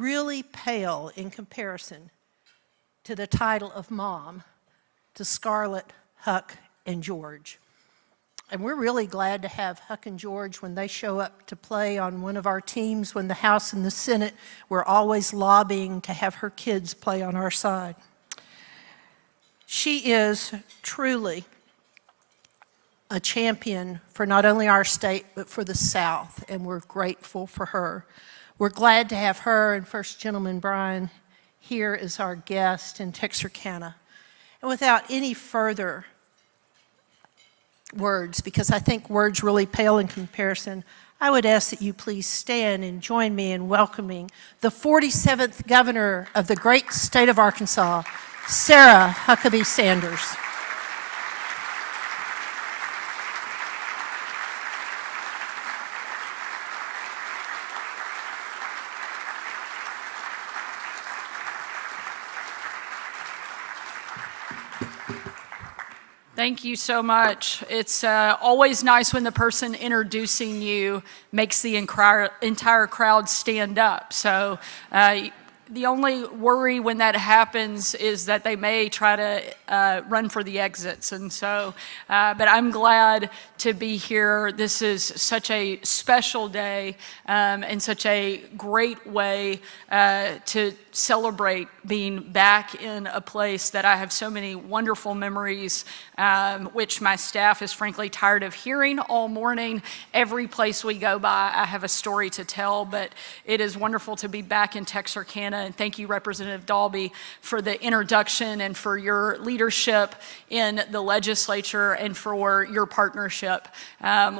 really pale in comparison to the title of mom to Scarlett, Huck, and George. And we're really glad to have Huck and George when they show up to play on one of our teams. When the House and the Senate, we're always lobbying to have her kids play on our side. She is truly a champion for not only our state, but for the South, and we're grateful for her. We're glad to have her and First Gentleman Brian here as our guest in Texarkana. And without any further words, because I think words really pale in comparison, I would ask that you please stand and join me in welcoming the 47th governor of the great state of Arkansas, Sarah Huckabee Sanders. Thank you so much. It's always nice when the person introducing you makes the entire crowd stand up. So the only worry when that happens is that they may try to run for the exits. And so, but I'm glad to be here. This is such a special day and such a great way to celebrate being back in a place that I have so many wonderful memories, which my staff is frankly tired of hearing all morning. Every place we go by, I have a story to tell, but it is wonderful to be back in Texarkana. And thank you, Representative Dalby, for the introduction and for your leadership in the legislature and for your partnership.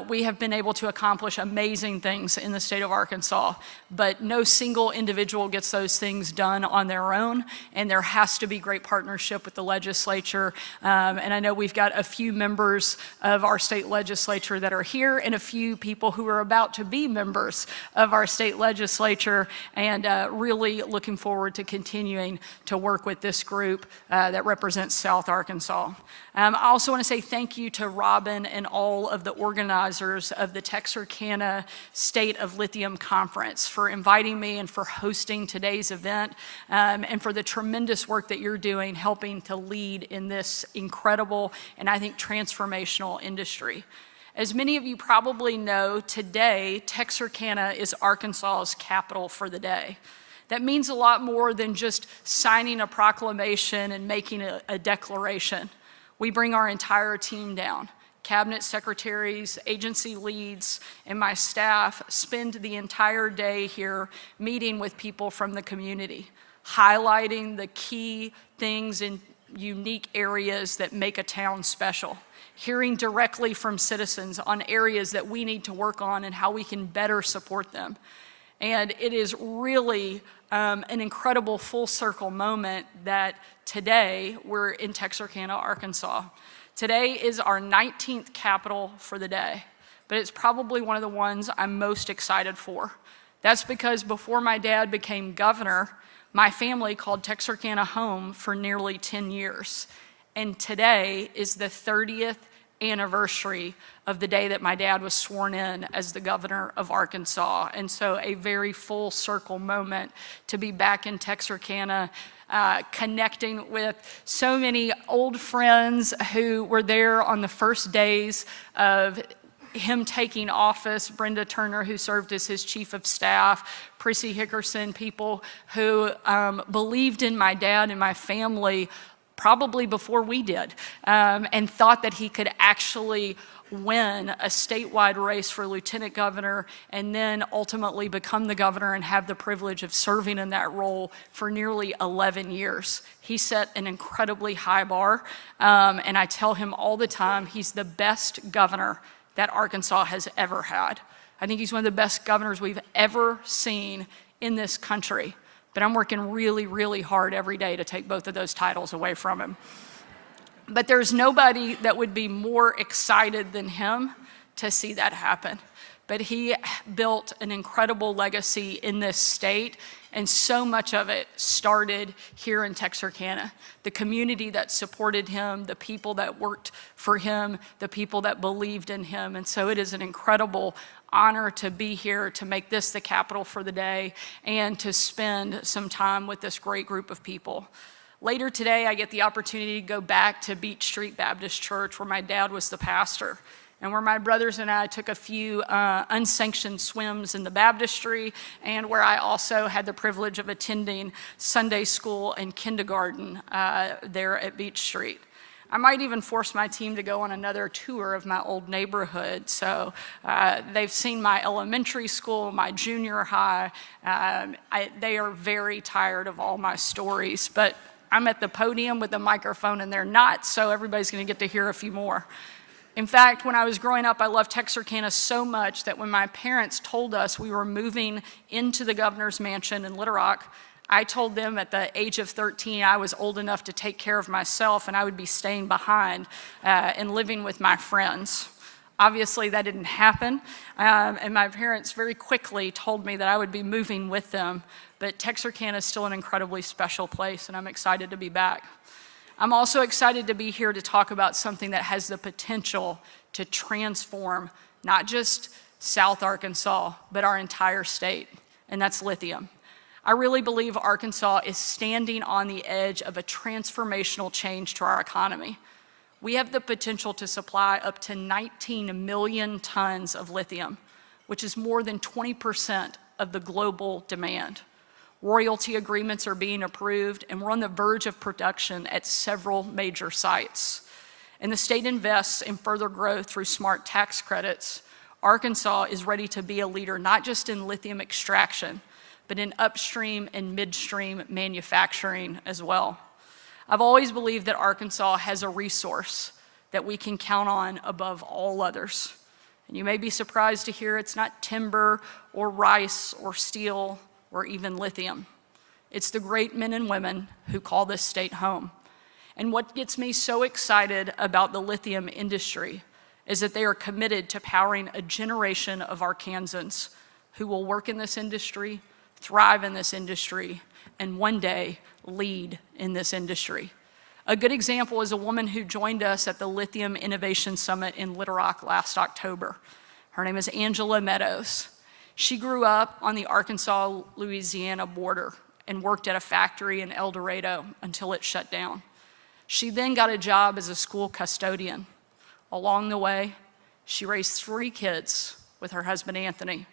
We have been able to accomplish amazing things in the state of Arkansas, but no single individual gets those things done on their own, and there has to be great partnership with the legislature. And I know we've got a few members of our state legislature that are here and a few people who are about to be members of our state legislature, and really looking forward to continuing to work with this group that represents South Arkansas. I also want to say thank you to Robin and all of the organizers of the Texarkana State of Lithium Conference for inviting me and for hosting today's event, and for the tremendous work that you're doing helping to lead in this incredible and I think transformational industry. As many of you probably know, today Texarkana is Arkansas's capital for the day. That means a lot more than just signing a proclamation and making a declaration. We bring our entire team down. Cabinet secretaries, agency leads, and my staff spend the entire day here meeting with people from the community, highlighting the key things in unique areas that make a town special, hearing directly from citizens on areas that we need to work on and how we can better support them. And it is really an incredible full circle moment that today we're in Texarkana, Arkansas. Today is our 19th capital for the day, but it's probably one of the ones I'm most excited for. That's because before my dad became governor, my family called Texarkana home for nearly 10 years. And today is the 30th anniversary of the day that my dad was sworn in as the governor of Arkansas. And so a very full circle moment to be back in Texarkana, connecting with so many old friends who were there on the first days of him taking office. Brenda Turner, who served as his chief of staff, Prissy Hickerson, people who believed in my dad and my family probably before we did, and thought that he could actually win a statewide race for lieutenant governor and then ultimately become the governor and have the privilege of serving in that role for nearly 11 years. He set an incredibly high bar, and I tell him all the time he's the best governor that Arkansas has ever had. I think he's one of the best governors we've ever seen in this country. But I'm working really, really hard every day to take both of those titles away from him. But there's nobody that would be more excited than him to see that happen. But he built an incredible legacy in this state, And so much of it started here in Texarkana. The community that supported him, the people that worked for him, the people that believed in him. And so it is an incredible honor to be here, to make this the capital for the day, and to spend some time with this great group of people. Later today, I get the opportunity to go back to Beach Street Baptist Church, where my dad was the pastor, and where my brothers and I took a few unsanctioned swims in the baptistry, and where I also had the privilege of attending Sunday school and kindergarten there at Beach Street. I might even force my team to go on another tour of my old neighborhood. So they've seen my elementary school, my junior high. They are very tired of all my stories, but I'm at the podium with the microphone and they're not, so everybody's gonna get to hear a few more. In fact, when I was growing up, I loved Texarkana so much that when my parents told us we were moving into the governor's mansion in Little Rock, I told them at the age of 13 I was old enough to take care of myself and I would be staying behind and living with my friends. Obviously, that didn't happen, and my parents very quickly told me that I would be moving with them, but Texarkana is still an incredibly special place, and I'm excited to be back. I'm also excited to be here to talk about something that has the potential to transform not just South Arkansas, but our entire state, and that's lithium. I really believe Arkansas is standing on the edge of a transformational change to our economy. We have the potential to supply up to 19 million tons of lithium, which is more than 20% of the global demand. Royalty agreements are being approved, and we're on the verge of production at several major sites. And the state invests in further growth through smart tax credits. Arkansas is ready to be a leader, not just in lithium extraction, but in upstream and midstream manufacturing as well. I've always believed that Arkansas has a resource that we can count on above all others. And you may be surprised to hear it's not timber or rice or steel or even lithium. It's the great men and women who call this state home. And what gets me so excited about the lithium industry is that they are committed to powering a generation of Arkansans who will work in this industry, thrive in this industry, and one day lead in this industry. A good example is a woman who joined us at the Lithium Innovation Summit in Little Rock last October. Her name is Angela Meadows. She grew up on the Arkansas-Louisiana border and worked at a factory in El Dorado until it shut down. She then got a job as a school custodian. Along the way, she raised 3 kids with her husband, Anthony.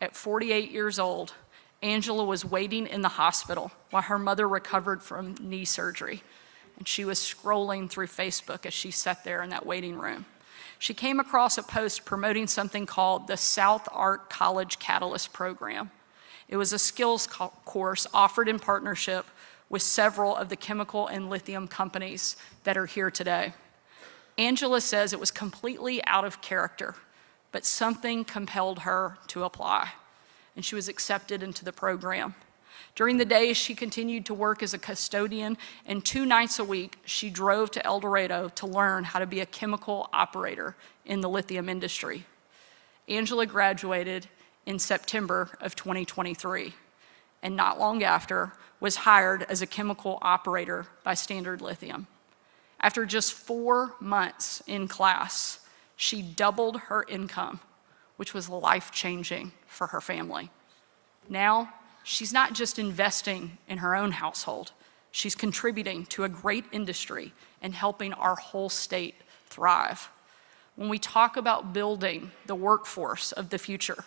At 48 years old, Angela was waiting in the hospital while her mother recovered from knee surgery, and she was scrolling through Facebook as she sat there in that waiting room. She came across a post promoting something called the South Ark College Catalyst Program. It was a skills course offered in partnership with several of the chemical and lithium companies that are here today. Angela says it was completely out of character, but something compelled her to apply, and she was accepted into the program. During the day, she continued to work as a custodian, and 2 nights a week, she drove to El Dorado to learn how to be a chemical operator in the lithium industry. Angela graduated in September of 2023, and not long after, was hired as a chemical operator by Standard Lithium. After just 4 months in class, she doubled her income, which was life-changing for her family. Now, she's not just investing in her own household, she's contributing to a great industry and helping our whole state thrive. When we talk about building the workforce of the future,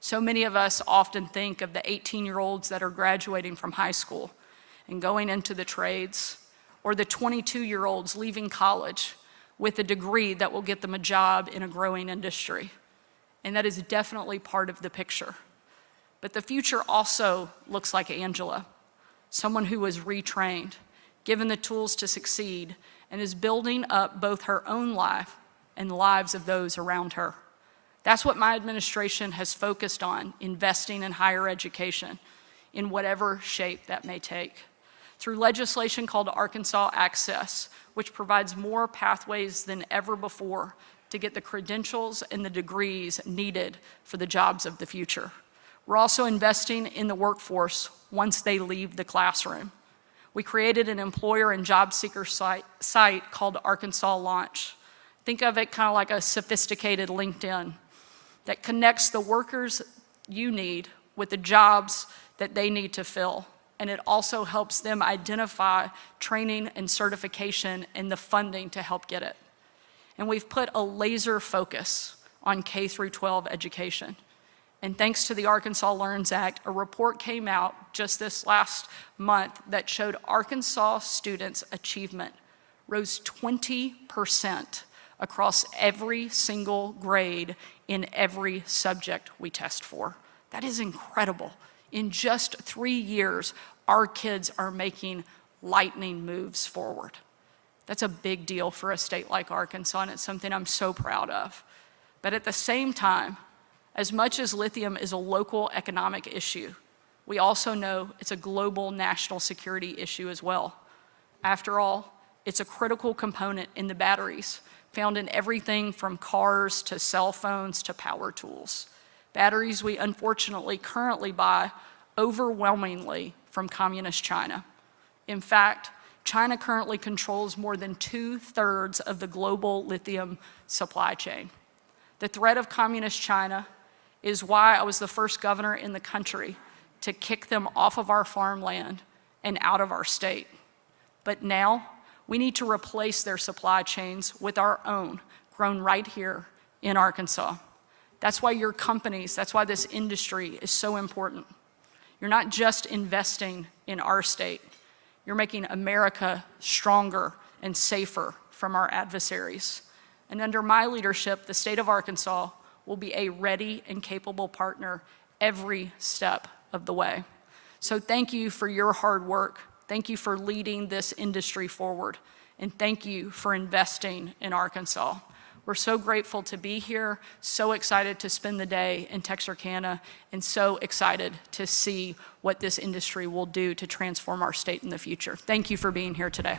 so many of us often think of the 18-year-olds that are graduating from high school and going into the trades, or the 22-year-olds leaving college with a degree that will get them a job in a growing industry. And that is definitely part of the picture. But the future also looks like Angela, someone who was retrained, given the tools to succeed, and is building up both her own life and the lives of those around her. That's what my administration has focused on, investing in higher education, in whatever shape that may take. Through legislation called Arkansas Access, which provides more pathways than ever before to get the credentials and the degrees needed for the jobs of the future. We're also investing in the workforce once they leave the classroom. We created an employer and job seeker site called Arkansas Launch. Think of it kind of like a sophisticated LinkedIn that connects the workers you need with the jobs that they need to fill. And it also helps them identify training and certification and the funding to help get it. And we've put a laser focus on K through 12 education. And thanks to the Arkansas Learns Act, a report came out just this last month that showed Arkansas students' achievement rose 20% across every single grade in every subject we test for. That is incredible. In just 3 years, our kids are making lightning moves forward. That's a big deal for a state like Arkansas, and it's something I'm so proud of. But at the same time, as much as lithium is a local economic issue, we also know it's a global national security issue as well. After all, it's a critical component in the batteries, found in everything from cars to cell phones to power tools. Batteries we unfortunately currently buy overwhelmingly from communist China. In fact, China currently controls more than 2/3 of the global lithium supply chain. The threat of communist China is why I was the first governor in the country to kick them off of our farmland and out of our state. But now, we need to replace their supply chains with our own, grown right here in Arkansas. That's why your companies, that's why this industry is so important. You're not just investing in our state, you're making America stronger and safer from our adversaries. And under my leadership, the state of Arkansas will be a ready and capable partner every step of the way. So thank you for your hard work. Thank you for leading this industry forward. And thank you for investing in Arkansas. We're so grateful to be here, so excited to spend the day in Texarkana, and so excited to see what this industry will do to transform our state in the future. Thank you for being here today.